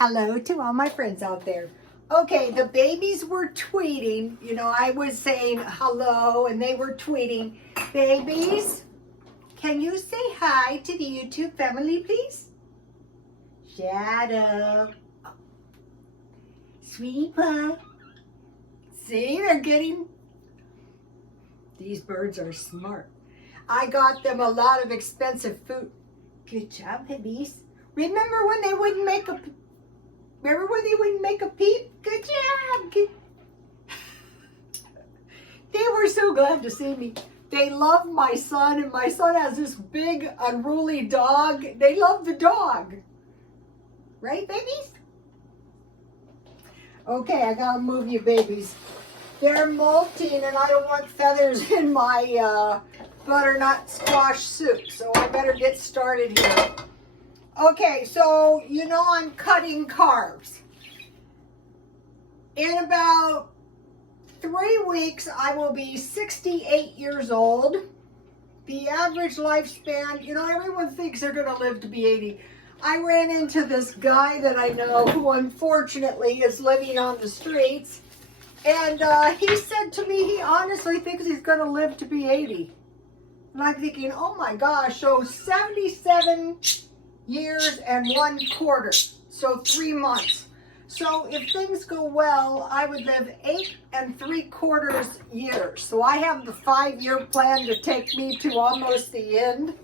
Hello to all my friends out there. Okay, the babies were tweeting. You know, I was saying hello and they were tweeting. Babies, can you say hi to the YouTube family, please? Shadow. Sweetie pie. See, they're getting... These birds are smart. I got them a lot of expensive food. Good job, babies. Remember when they wouldn't make a... Remember when they wouldn't make a peep? Good job. Good. They were so glad to see me. They love my son, and my son has this big, unruly dog. They love the dog. Right, babies? Okay, I gotta move you babies. They're molting, and I don't want feathers in my butternut squash soup, so I better get started here. Okay, so you know I'm cutting carbs. In about 3 weeks, I will be 68 years old. The average lifespan, you know, everyone thinks they're going to live to be 80. I ran into this guy that I know who unfortunately is living on the streets. And he said to me he honestly thinks he's going to live to be 80. And I'm thinking, oh my gosh, so 77 years and 1 quarter, so 3 months. So if things go well, I would live 8 3/4 years. So I have the 5-year plan to take me to almost the end.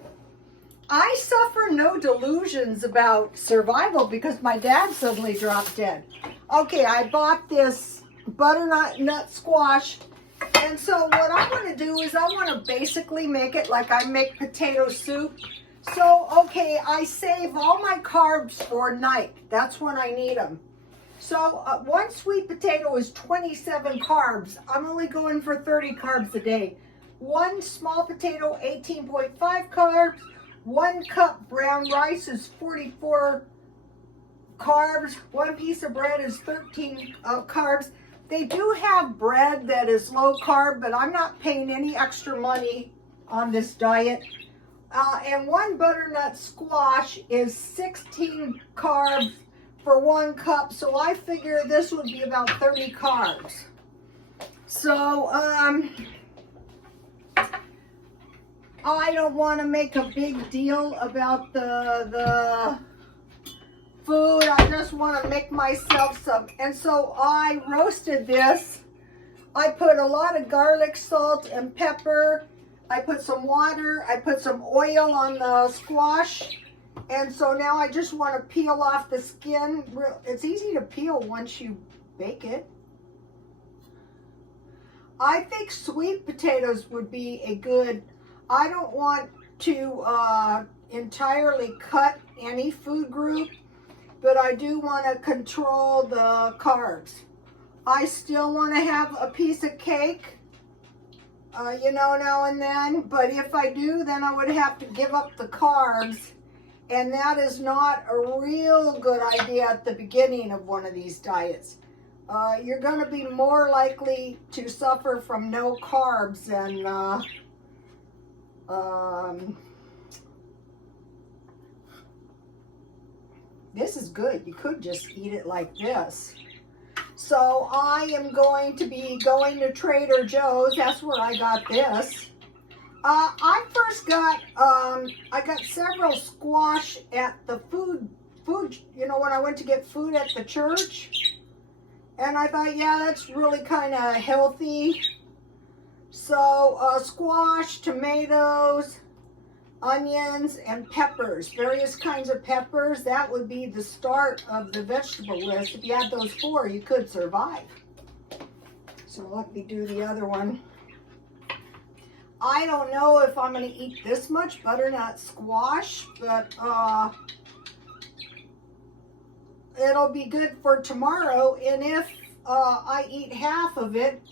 I suffer no delusions about survival because my dad suddenly dropped dead. Okay, I bought this butternut squash. And so what I want to do is I want to basically make it like I make potato soup. So, okay, I save all my carbs for night. That's when I need them. So, 1 sweet potato is 27 carbs. I'm only going for 30 carbs a day. 1 small potato, 18.5 carbs. 1 cup brown rice is 44 carbs. 1 piece of bread is 13 carbs. They do have bread that is low carb, but I'm not paying any extra money on this diet. And 1 butternut squash is 16 carbs for 1 cup. So I figure this would be about 30 carbs. So I don't want to make a big deal about the food. I just want to make myself some. And so I roasted this. I put a lot of garlic, salt, and pepper. I put some water, I put some oil on the squash, and so now I just want to peel off the skin. It's easy to peel once you bake it. I think sweet potatoes would be a good, I don't want to entirely cut any food group, but I do want to control the carbs. I still want to have a piece of cake. You know, now and then, but if I do, then I would have to give up the carbs, and that is not a real good idea at the beginning of one of these diets. You're going to be more likely to suffer from no carbs than this is good. You could just eat it like this. So I am going to be going to Trader Joe's. That's where I got this. I first got, I got several squash at the food, you know, when I went to get food at the church. And I thought, yeah, that's really kind of healthy. So squash, tomatoes, onions, and peppers, various kinds of peppers. That would be the start of the vegetable list. If you had those 4, you could survive. So let me do the other one. I don't know if I'm going to eat this much butternut squash, but it'll be good for tomorrow. And if I eat half of it,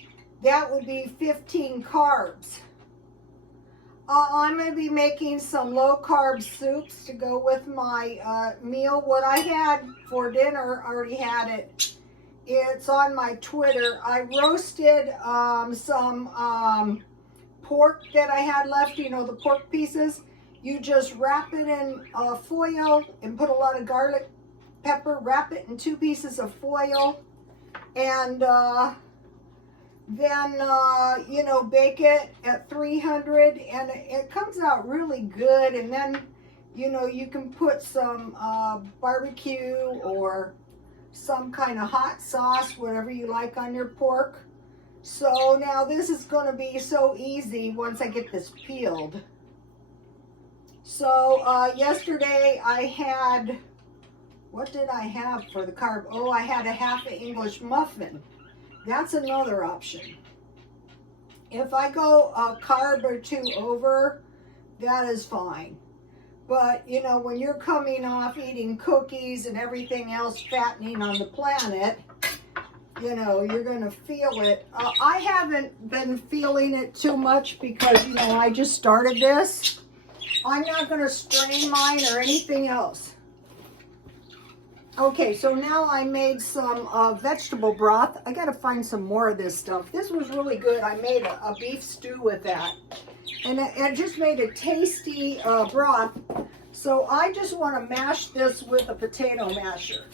that would be 15 carbs. I'm going to be making some low-carb soups to go with my meal. What I had for dinner, I already had it. It's on my Twitter. I roasted some pork that I had left, you know, the pork pieces. You just wrap it in foil and put a lot of garlic pepper, wrap it in 2 pieces of foil, and then, you know, bake it at 300, and it comes out really good. And then, you know, you can put some barbecue or some kind of hot sauce, whatever you like, on your pork. So now this is going to be so easy once I get this peeled. So yesterday I had, what did I have for the carb? Oh, I had a half an English muffin. That's another option. If I go a carb or 2 over, that is fine. But, you know, when you're coming off eating cookies and everything else fattening on the planet, you know, you're going to feel it. I haven't been feeling it too much because, you know, I just started this. I'm not going to strain mine or anything else. Okay, so now I made some vegetable broth. I got to find some more of this stuff. This was really good. I made a beef stew with that. And it just made a tasty broth. So I just want to mash this with a potato masher.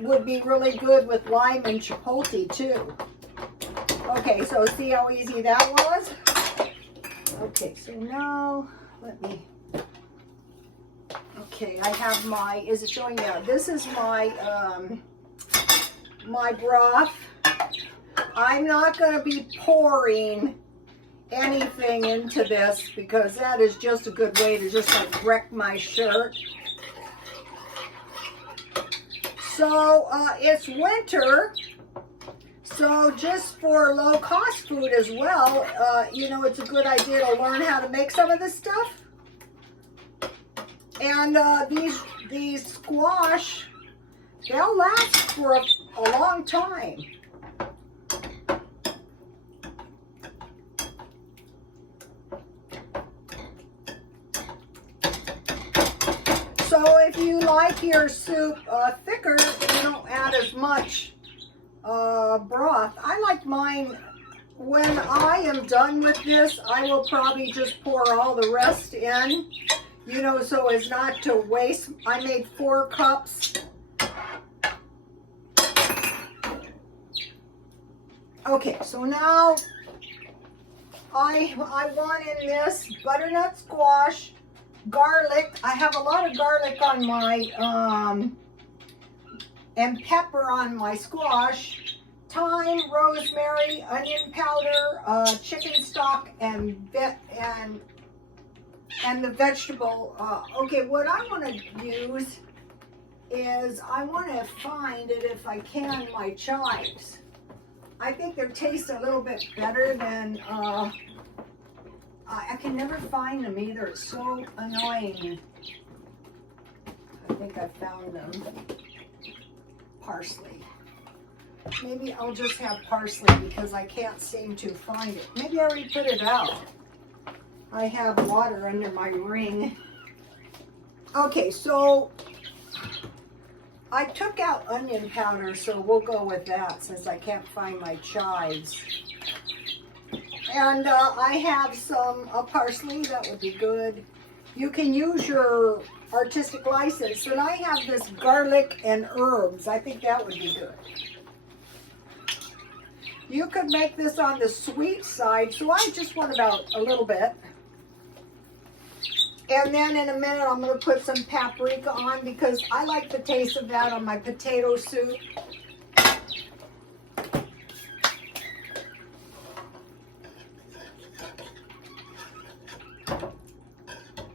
Would be really good with lime and chipotle too. Okay, so see how easy that was? Okay, so now let me... Okay, I have my, is it showing? Yeah, this is my, my broth. I'm not going to be pouring anything into this because that is just a good way to just like wreck my shirt. So it's winter, so just for low cost food as well, you know, it's a good idea to learn how to make some of this stuff. And these squash, they'll last for a long time. So if you like your soup thicker, you don't add as much broth. I like mine, when I am done with this, I will probably just pour all the rest in. You know, so as not to waste. I made 4 cups. Okay, so now I want in this butternut squash, garlic. I have a lot of garlic on my, and pepper on my squash, thyme, rosemary, onion powder, chicken stock, and the vegetable. Okay, what I want to use is, I want to find it, if I can, my chives. I think they taste a little bit better than, I can never find them either. It's so annoying. I think I found them. Parsley. Maybe I'll just have parsley because I can't seem to find it. Maybe I already put it out. I have water under my ring. Okay, so I took out onion powder, so we'll go with that since I can't find my chives. And I have some parsley, that would be good. You can use your artistic license. And I have this garlic and herbs. I think that would be good. You could make this on the sweet side, so I just want about a little bit. And then in a minute, I'm going to put some paprika on because I like the taste of that on my potato soup.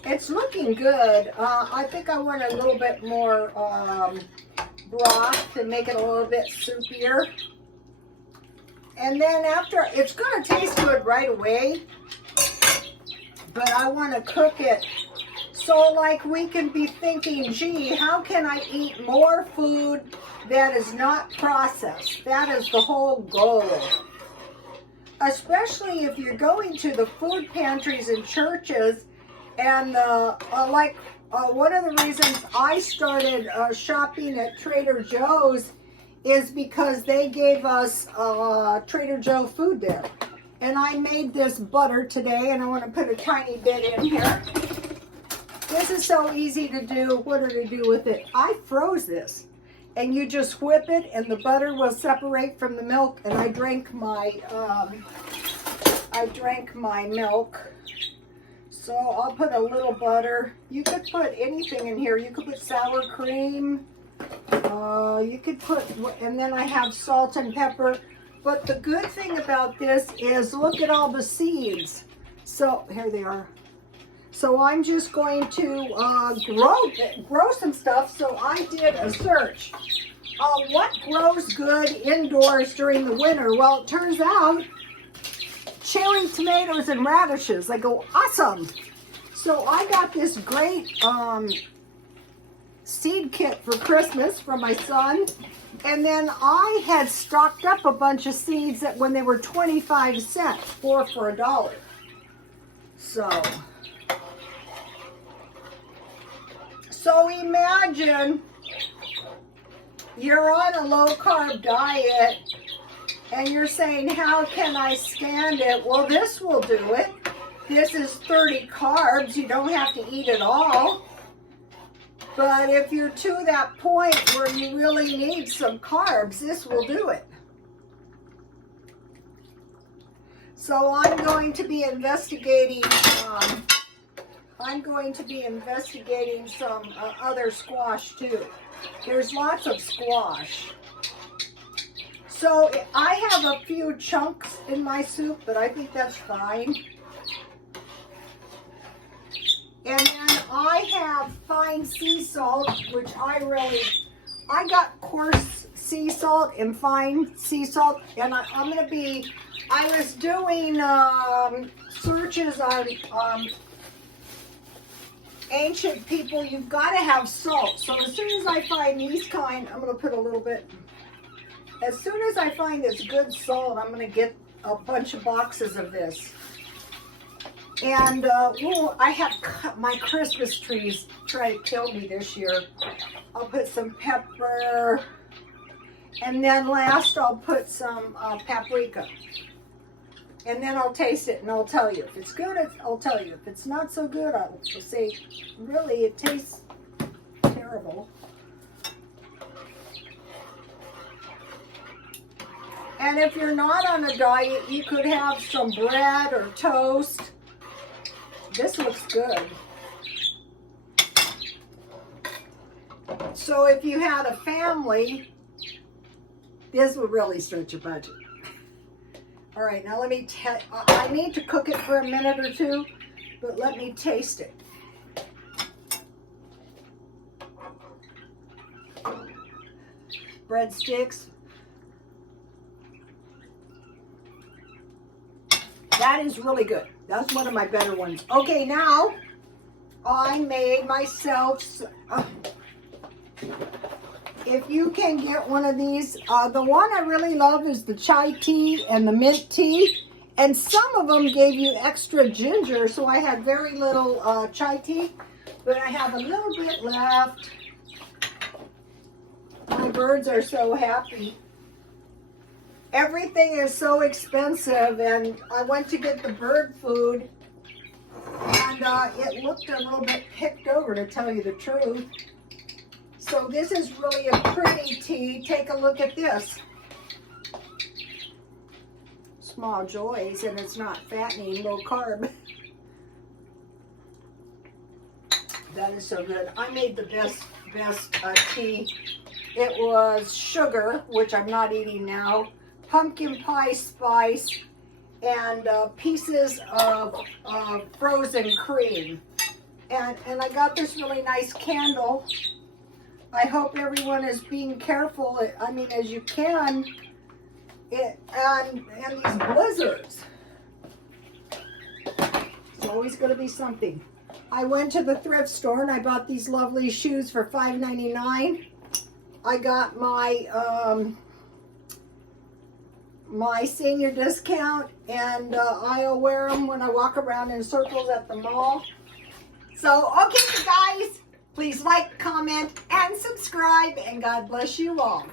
It's looking good. I think I want a little bit more broth to make it a little bit soupier. And then after, it's going to taste good right away, but I want to cook it. So like we can be thinking, gee, how can I eat more food that is not processed? That is the whole goal. Especially if you're going to the food pantries in churches, and one of the reasons I started shopping at Trader Joe's is because they gave us Trader Joe food there. And I made this butter today, and I want to put a tiny bit in here. This is so easy to do. What did I do with it? I froze this. And you just whip it and the butter will separate from the milk. And I drank my milk. So I'll put a little butter. You could put anything in here. You could put sour cream. You could put, and then I have salt and pepper. But the good thing about this is look at all the seeds. So here they are. So I'm just going to grow some stuff. So I did a search. What grows good indoors during the winter? Well, it turns out cherry tomatoes and radishes. I go, awesome. So I got this great seed kit for Christmas from my son. And then I had stocked up a bunch of seeds that when they were 25 cents, 4 for $1. So imagine you're on a low carb diet and you're saying, how can I stand it? Well, this will do it. This is 30 carbs. You don't have to eat it all. But if you're to that point where you really need some carbs, this will do it. So I'm going to be investigating some other squash too. There's lots of squash. So I have a few chunks in my soup, but I think that's fine. And then I have fine sea salt, which I got coarse sea salt and fine sea salt. And I was doing searches on ancient people. You've got to have salt. So as soon as I find these kind, I'm going to put a little bit. As soon as I find this good salt, I'm going to get a bunch of boxes of this. And I have cut my Christmas trees try to kill me this year. I'll put some pepper, and then last I'll put some paprika. And then I'll taste it and I'll tell you. If it's good, I'll tell you. If it's not so good, I'll say, really, it tastes terrible. And if you're not on a diet, you could have some bread or toast. This looks good. So if you had a family, this would really stretch your budget. All right, now I need to cook it for a minute or two, but let me taste it. Breadsticks. That is really good. That's one of my better ones. Okay, now I made myself, if you can get one of these, the one I really love is the chai tea and the mint tea. And some of them gave you extra ginger, so I had very little chai tea, but I have a little bit left. My birds are so happy. Everything is so expensive, and I went to get the bird food, and it looked a little bit picked over, to tell you the truth. So this is really a pretty tea. Take a look at this. Small joys, and it's not fattening, low carb. That is so good. I made the best tea. It was sugar, which I'm not eating now, pumpkin pie spice, and pieces of frozen cream. And I got this really nice candle. I hope everyone is being careful, I mean, as you can, and these blizzards. It's always going to be something. I went to the thrift store and I bought these lovely shoes for $5.99. I got my senior discount, and I'll wear them when I walk around in circles at the mall. So, okay, guys, please like, comment, and subscribe, and God bless you all.